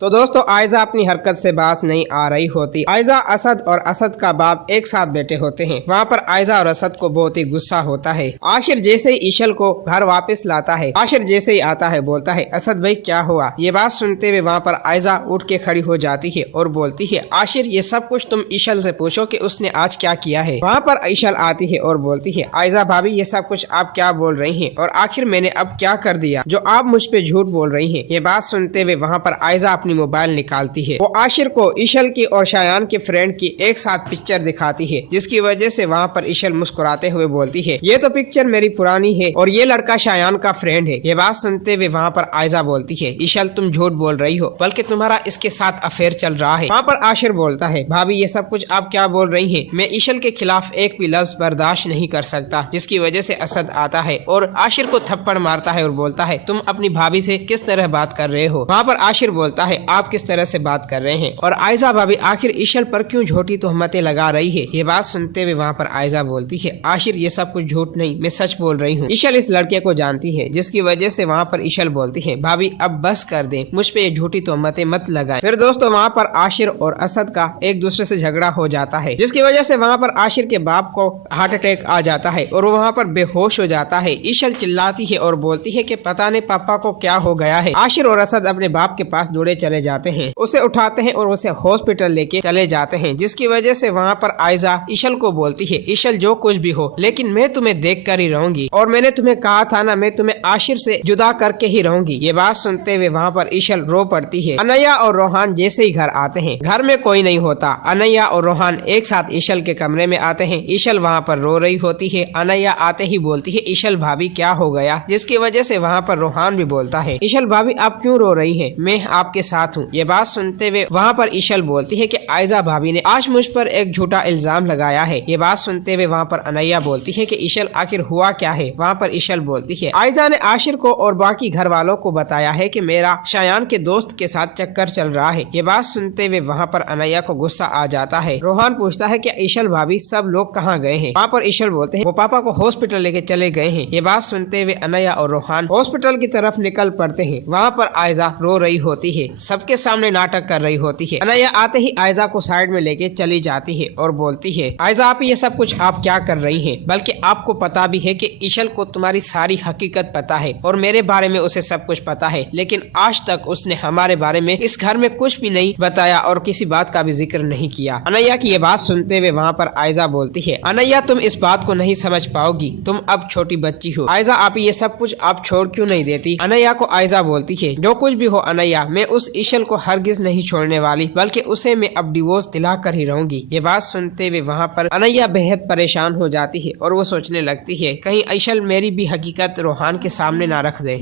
तो दोस्तों आयजा अपनी हरकत से बाज नहीं आ रही होती। आयजा, असद और असद का बाप एक साथ बैठे होते हैं। वहाँ पर आयजा और असद को बहुत ही गुस्सा होता है। आशिर जैसे ही ईशल को घर वापस लाता है, आशिर जैसे ही आता है बोलता है, असद भाई क्या हुआ। ये बात सुनते हुए वहाँ पर आयजा उठ के खड़ी हो जाती है और बोलती है, आशिर ये सब कुछ तुम ईशल से पूछो कि उसने आज क्या किया है। वहाँ पर ईशल आती है और बोलती है, आयजा भाभी ये सब कुछ आप क्या बोल रही हैं और आखिर मैंने अब क्या कर दिया जो आप मुझ पे झूठ बोल रही हैं। ये बात सुनते हुए वहाँ पर आयजा अपनी मोबाइल निकालती है। वो आशिर को ईशल की और शायान के फ्रेंड की एक साथ पिक्चर दिखाती है, जिसकी वजह से वहाँ पर ईशल मुस्कुराते हुए बोलती है, ये तो पिक्चर मेरी पुरानी है और ये लड़का शायान का फ्रेंड है। ये बात सुनते हुए वहाँ पर आयजा बोलती है, ईशल तुम झूठ बोल रही हो, बल्कि तुम्हारा इसके साथ अफेयर चल रहा है। वहाँ पर आशिर बोलता है, भाभी ये सब कुछ आप क्या बोल रही हैं, मैं ईशल के खिलाफ एक भी लफ्ज बर्दाश्त नहीं कर सकता। जिसकी वजह से असद आता है और आशिर को थप्पड़ मारता है और बोलता है, तुम अपनी भाभी से किस तरह बात कर रहे हो। वहाँ पर आशिर बोलता है, आप किस तरह से बात कर रहे हैं और आयजा भाभी आखिर ईशल पर क्यों झूठी तोहमतें लगा रही है। ये बात सुनते हुए वहाँ पर आयजा बोलती है, आशिर ये सब कुछ झूठ नहीं, मैं सच बोल रही हूँ। ईशल इस लड़के को जानती है, जिसकी वजह से वहाँ पर ईशल बोलती है, भाभी अब बस कर दे, मुझ पे ये झूठी तोहमतें मत लगाए। फिर दोस्तों वहाँ पर आशिर और असद का एक दूसरे से झगड़ा हो जाता है, जिसकी वजह से वहाँ पर आशिर के बाप को हार्ट अटैक आ जाता है और वहाँ पर बेहोश हो जाता है। ईशल चिल्लाती है और बोलती है कि पता नहीं पापा को क्या हो गया है। आशिर और असद अपने बाप के पास दौड़े चले जाते हैं, उसे उठाते हैं और उसे हॉस्पिटल लेके चले जाते हैं। जिसकी वजह से वहाँ पर आयजा ईशल को बोलती है, ईशल जो कुछ भी हो लेकिन मैं तुम्हें देख कर ही रहूंगी और मैंने तुम्हें कहा था ना, मैं तुम्हें आशिर से जुदा करके ही रहूंगी। ये बात सुनते हुए वहाँ पर ईशल रो पड़ती है। अनैया और रोहान जैसे ही घर आते हैं, घर में कोई नहीं होता। अनैया और रोहान एक साथ ईशल के कमरे में आते हैं। ईशल वहाँ पर रो रही होती है। अनैया आते ही बोलती है, ईशल भाभी क्या हो गया। जिसकी वजह से वहाँ पर रोहान भी बोलता है, ईशल भाभी आप क्यों रो रही है, मैं आपके साथ हूँ। ये बात सुनते हुए वहाँ पर ईशल बोलती है कि आयजा भाभी ने आज मुझ पर एक झूठा इल्जाम लगाया है। ये बात सुनते हुए वहाँ पर अनैया बोलती है कि ईशल आखिर हुआ क्या है। वहाँ पर ईशल बोलती है, आयजा ने आशिर को और बाकी घर वालों को बताया है कि मेरा शायान के दोस्त के साथ चक्कर चल रहा है। ये बात सुनते हुए वहाँ पर अनैया को गुस्सा आ जाता है। रोहान पूछता है कि ईशल भाभी सब लोग कहाँ गए हैं। वहाँ पर ईशल बोलते हैं, वो पापा को हॉस्पिटल लेके चले गए हैं। ये बात सुनते हुए अनैया और रोहान हॉस्पिटल की तरफ निकल पड़ते हैं। वहाँ पर आयजा रो रही होती है, सबके सामने नाटक कर रही होती है। अनैया आते ही आयजा को साइड में लेके चली जाती है और बोलती है, आयजा आप ये सब कुछ आप क्या कर रही हैं, बल्कि आपको पता भी है कि ईशल को तुम्हारी सारी हकीकत पता है और मेरे बारे में उसे सब कुछ पता है, लेकिन आज तक उसने हमारे बारे में इस घर में कुछ भी नहीं बताया और किसी बात का भी जिक्र नहीं किया। अनैया की ये बात सुनते हुए वहाँ पर आयजा बोलती है, अनैया तुम इस बात को नहीं समझ पाओगी, तुम अब छोटी बच्ची हो। आयजा आप ये सब कुछ आप छोड़ क्यों नहीं देती। अनैया को आयजा बोलती है, जो कुछ भी हो अनैया, मैं उस ईशल को हरगिज नहीं छोड़ने वाली, बल्कि उसे मैं अब डिवोर्स दिला कर ही रहूंगी। ये बात सुनते हुए वहाँ पर अनैया बेहद परेशान हो जाती है और वो सोचने लगती है, कहीं ईशल मेरी भी हकीकत रोहान के सामने ना रख दे।